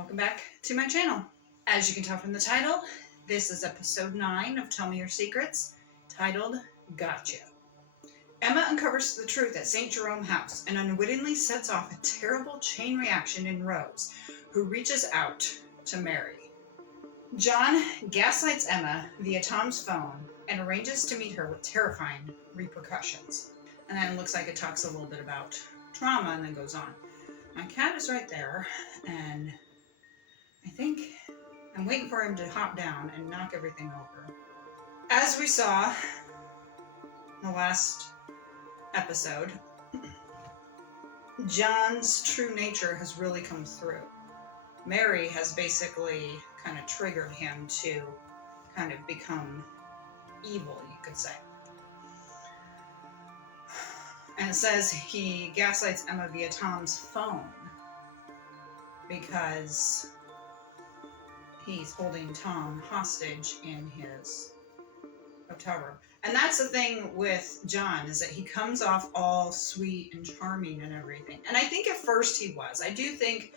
Welcome back to my channel. As you can tell from the title, this is episode 9 of Tell Me Your Secrets, titled Gotcha. Emma uncovers the truth at St. Jerome House and unwittingly sets off a terrible chain reaction in Rose, who reaches out to Mary. John gaslights Emma via Tom's phone and arranges to meet her with terrifying repercussions. And then it looks like it talks a little bit about trauma and then goes on. My cat is right there, and I think I'm waiting for him to hop down and knock everything over. As we saw in the last episode, John's true nature has really come through. Mary has basically kind of triggered him to kind of become evil, you could say. And it says he gaslights Emma via Tom's phone because he's holding Tom hostage in his hotel room. And that's the thing with John, is that he comes off all sweet and charming and everything. And I think at first he was. I do think,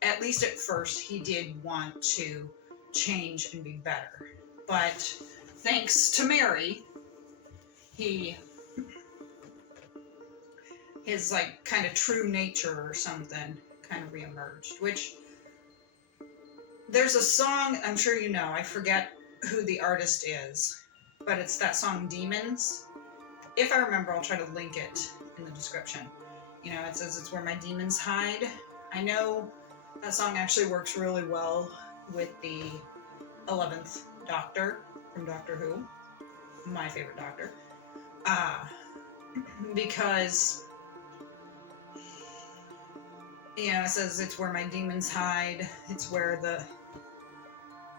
at least at first, he did want to change and be better. But thanks to Mary, his like kind of true nature or something kind of reemerged, which there's a song, I'm sure you know, I forget who the artist is, but it's that song Demons. If I remember, I'll try to link it in the description. You know, it says it's where my demons hide. I know that song actually works really well with the 11th Doctor from Doctor Who, my favorite Doctor, because you know, it says it's where my demons hide. It's where the,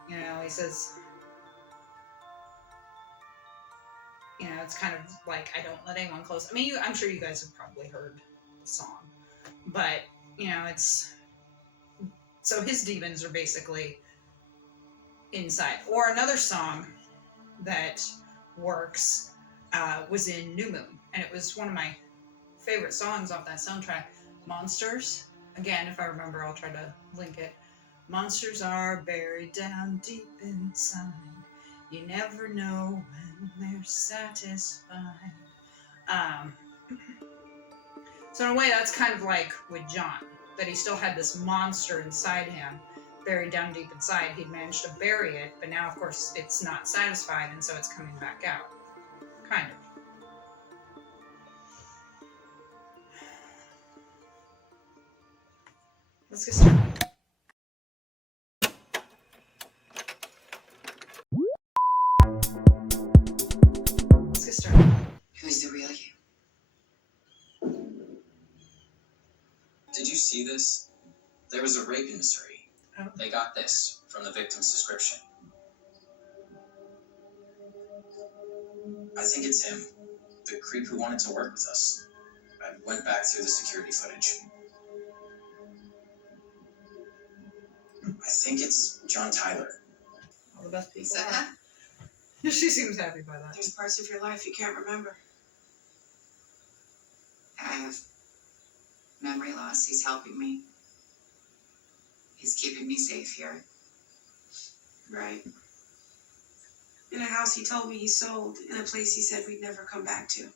you know, he says, you know, it's kind of like, I don't let anyone close. I mean, I'm sure you guys have probably heard the song, but, you know, it's, so his demons are basically inside. Or another song that works was in New Moon, and it was one of my favorite songs off that soundtrack, Monsters. Again, if I remember, I'll try to link it. Monsters are buried down deep inside. You never know when they're satisfied. So in a way, that's kind of like with John, that he still had this monster inside him, buried down deep inside. He'd managed to bury it, but now, of course, it's not satisfied, and so it's coming back out. Kind of. Let's get started. Who's the real you? Did you see this? There was a rape in Missouri. Oh. They got this from the victim's description. I think it's him. The creep who wanted to work with us. I went back through the security footage. I think it's John Tyler. All the best people. Said that? She seems happy by that. There's parts of your life you can't remember. I have memory loss. He's helping me. He's keeping me safe here. Right. In a house he told me he sold, in a place he said we'd never come back to.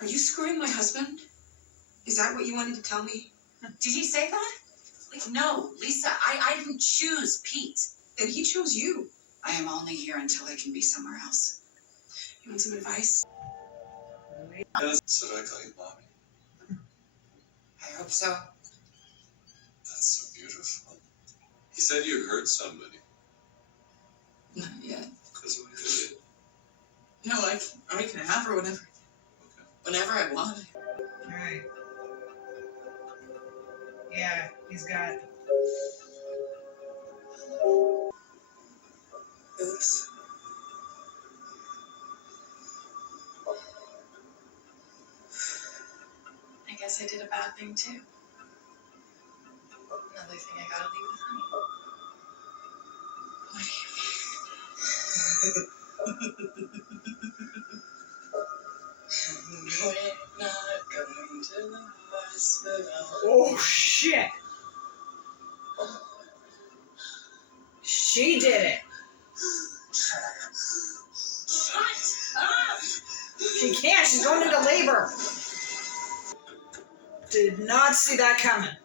Are you screwing my husband? Is that what you wanted to tell me? Did he say that? Like, no, Lisa, I didn't choose Pete. Then he chose you. I am only here until I can be somewhere else. You want some advice? So do I call you mommy? I hope so. That's so beautiful. He said you hurt somebody. Not yet. Because of what you did. No, I can have her whenever. Okay. Whenever I want. Alright. Yeah, he's got... This. I guess I did a bad thing too. Another thing I gotta leave with honey. What do you mean? We're not going to the hospital. Oh, shit! She did it. She can't. She's going into labor. Did not see that coming.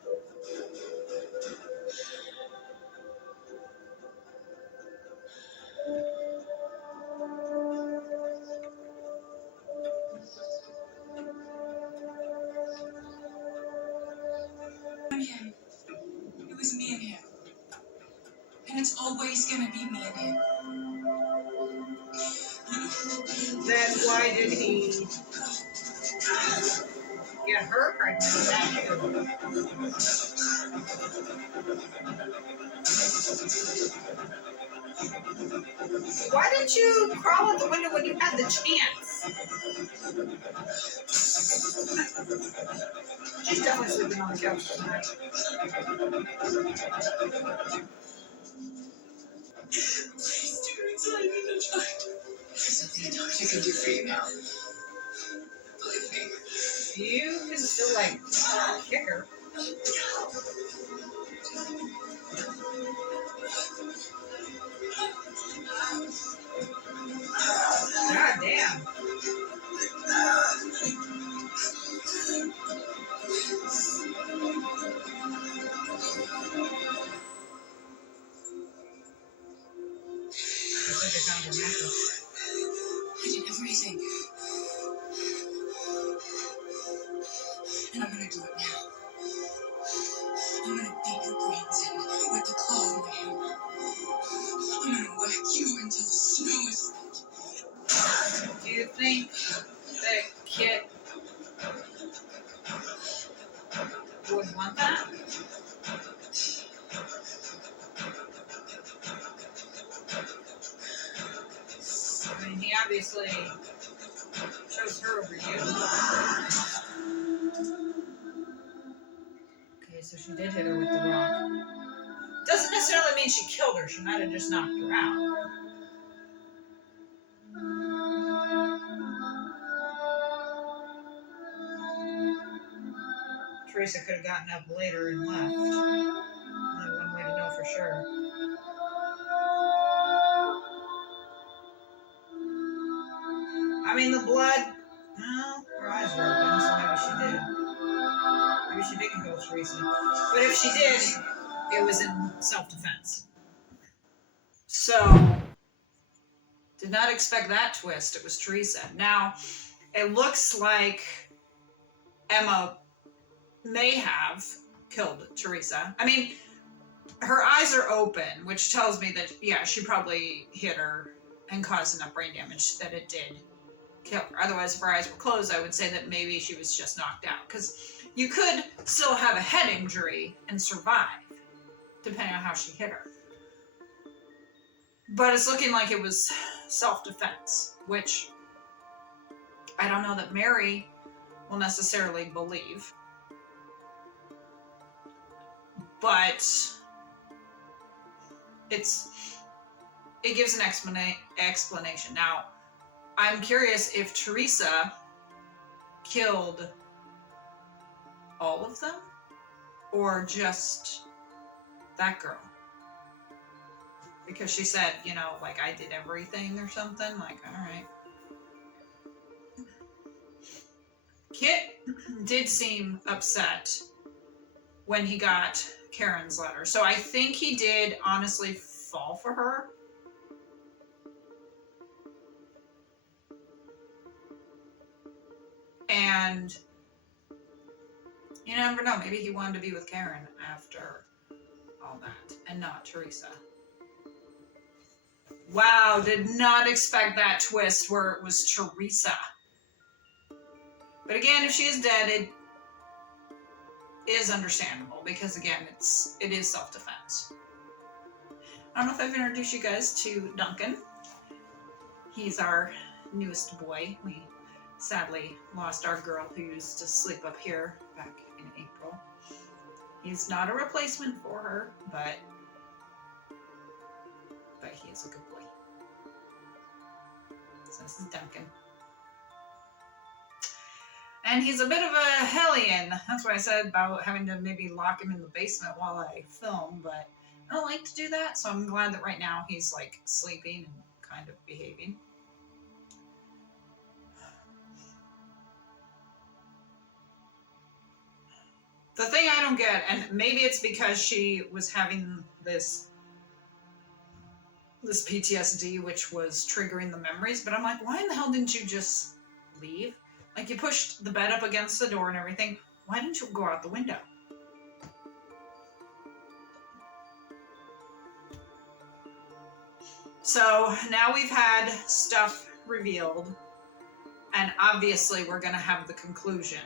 And him. It was me and him. And it's always gonna be me and him. Then why did he get her pregnant with that dude? Why didn't you crawl out the window when you had the chance? She's definitely sleeping on the couch tonight. Please do excited to try. There's nothing a doctor can do for you now. Believe me. You can still, like, kick her. God damn. Looks like I found her necklace. I did everything. And I'm gonna do it now. I'm gonna beat your brains in with the claw in my hammer. I'm gonna whack you until the snow is red. Do you think that Kit would want that? I mean, he obviously chose her over you. Okay, so she did hit her with the rock. Doesn't necessarily mean she killed her. She might have just knocked her out. Teresa could have gotten up later and left. Only one way to know for sure. I mean, the blood, well, her eyes were open, so maybe she did. Maybe she didn't kill Teresa. But if she did, it was in self-defense. So, did not expect that twist. It was Teresa. Now, it looks like Emma may have killed Teresa. I mean, her eyes are open, which tells me that, yeah, she probably hit her and caused enough brain damage that it did kill her. Otherwise, if her eyes were closed, I would say that maybe she was just knocked out. Because you could still have a head injury and survive, depending on how she hit her. But it's looking like it was self-defense, which I don't know that Mary will necessarily believe. But it gives an explanation. Now, I'm curious if Teresa killed all of them or just that girl. Because she said, you know, like, I did everything or something. Like, all right. Kit did seem upset when he got Karen's letter. So I think he did honestly fall for her. And you never know. Maybe he wanted to be with Karen after all that and not Teresa. Wow, did not expect that twist where it was Teresa. But again, if she is dead, it is understandable because again, it is self-defense. I don't know if I've introduced you guys to Duncan. He's our newest boy. We sadly lost our girl who used to sleep up here back in April. He's not a replacement for her, but he is a good boy. So this is Duncan. And he's a bit of a hellion. That's what I said about having to maybe lock him in the basement while I film, but I don't like to do that, so I'm glad that right now he's like sleeping and kind of behaving. The thing I don't get, and maybe it's because she was having this PTSD, which was triggering the memories, but I'm like, why in the hell didn't you just leave? Like, you pushed the bed up against the door and everything. Why didn't you go out the window? So now we've had stuff revealed, and obviously we're going to have the conclusion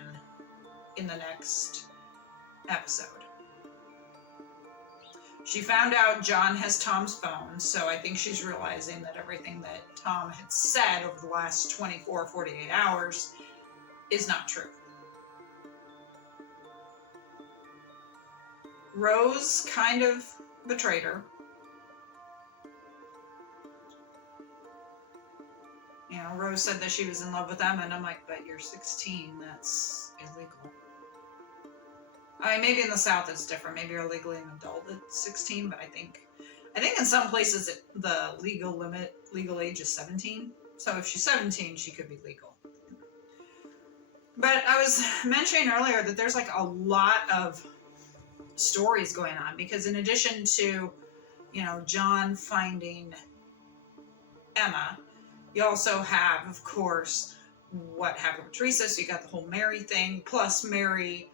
in the next episode. She found out John has Tom's phone, so I think she's realizing that everything that Tom had said over the last 24, 48 hours is not true. Rose kind of betrayed her. You know, Rose said that she was in love with Emma, and I'm like, but you're 16, that's illegal. I mean, maybe in the South it's different. Maybe you're legally an adult at 16, but I think in some places the legal age is 17. So if she's 17, she could be legal. But I was mentioning earlier that there's like a lot of stories going on, because in addition to, you know, John finding Emma, you also have, of course, what happened with Teresa. So you got the whole Mary thing, plus Mary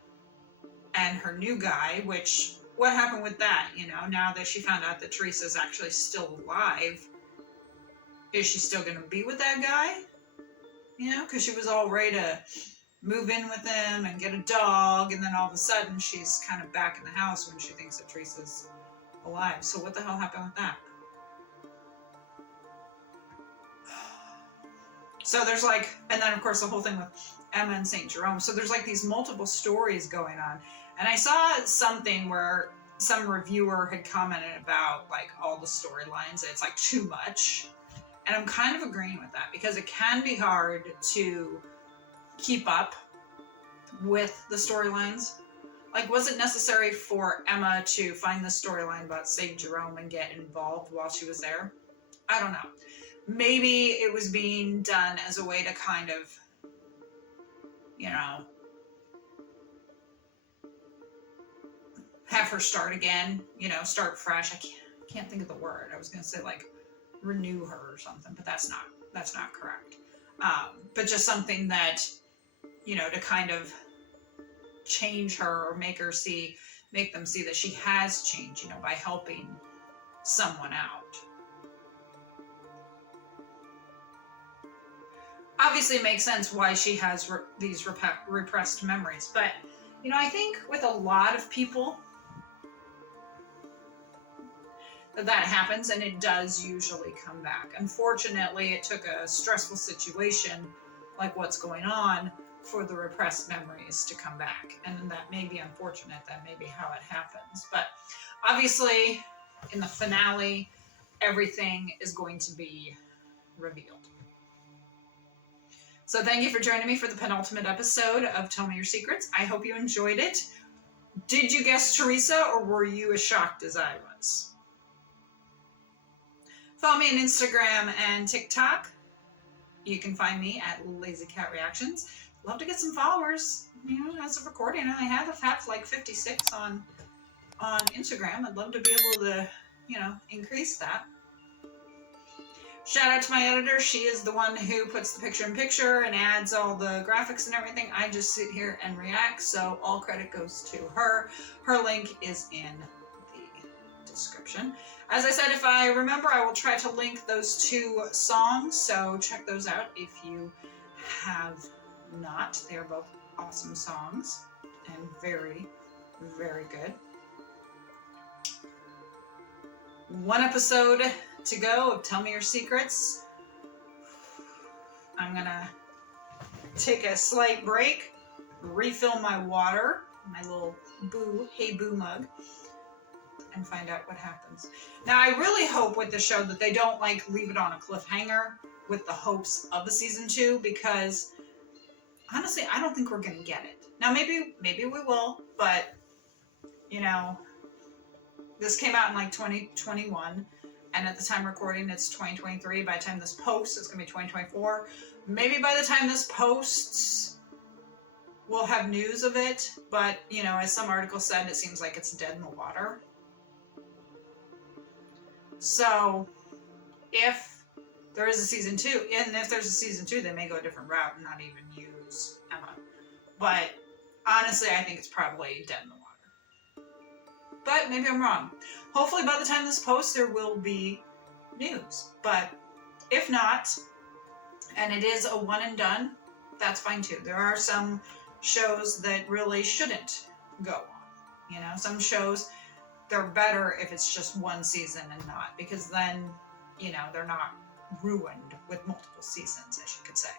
and her new guy, which, what happened with that? You know, now that she found out that Teresa's actually still alive, is she still going to be with that guy? You know, because she was all ready to move in with him and get a dog, and then all of a sudden she's kind of back in the house when she thinks that Teresa's alive. So what the hell happened with that? So there's like, and then of course the whole thing with Emma and St. Jerome. So there's like these multiple stories going on. And I saw something where some reviewer had commented about like all the storylines. It's like too much. And I'm kind of agreeing with that, because it can be hard to keep up with the storylines. Like, was it necessary for Emma to find the storyline about St. Jerome and get involved while she was there? I don't know. Maybe it was being done as a way to kind of, you know, have her start again, you know, start fresh. I can't think of the word. I was going to say like renew her or something, but that's not correct. But just something that, you know, to kind of change her or make them see that she has changed, you know, by helping someone out. Obviously it makes sense why she has these repressed memories, but, you know, I think with a lot of people that happens, and it does usually come back. Unfortunately, it took a stressful situation like what's going on for the repressed memories to come back, and that may be unfortunate. That may be how it happens, but obviously in the finale everything is going to be revealed. So thank you for joining me for the penultimate episode of Tell Me Your Secrets. I hope you enjoyed it. Did you guess Teresa, or were you as shocked as I was? Follow me on Instagram and TikTok. You can find me at Lazy Cat Reactions. Love to get some followers. You know, as of recording, I have like 56 on Instagram. I'd love to be able to, you know, increase that. Shout out to my editor. She is the one who puts the picture-in-picture and adds all the graphics and everything. I just sit here and react, so all credit goes to her. Her link is in the description. As I said, if I remember, I will try to link those 2 songs, so check those out if you have not. They're both awesome songs and very, very good. 1 episode to go of Tell Me Your Secrets. I'm gonna take a slight break, refill my water, my little Hey Boo mug, and find out what happens. Now, I really hope with the show that they don't like leave it on a cliffhanger with the hopes of the season 2, because honestly, I don't think we're gonna get it. Now, maybe we will, but you know, this came out in like 2021, and at the time recording, it's 2023. By the time this posts, it's gonna be 2024. Maybe by the time this posts, we'll have news of it. But you know, as some articles said, it seems like it's dead in the water. So, if there is a season 2, and if there's a season 2, they may go a different route and not even use Emma. But honestly, I think it's probably dead in the water. But maybe I'm wrong. Hopefully by the time this posts, there will be news. But if not, and it is a one and done, that's fine too. There are some shows that really shouldn't go on. You know, some shows, they're better if it's just one season and not, because then, you know, they're not ruined with multiple seasons, as you could say.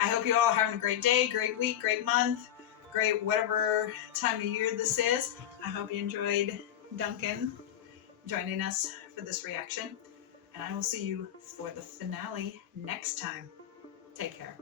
I hope you all are having a great day, great week, great month, great whatever time of year this is. I hope you enjoyed Duncan joining us for this reaction. And I will see you for the finale next time. Take care.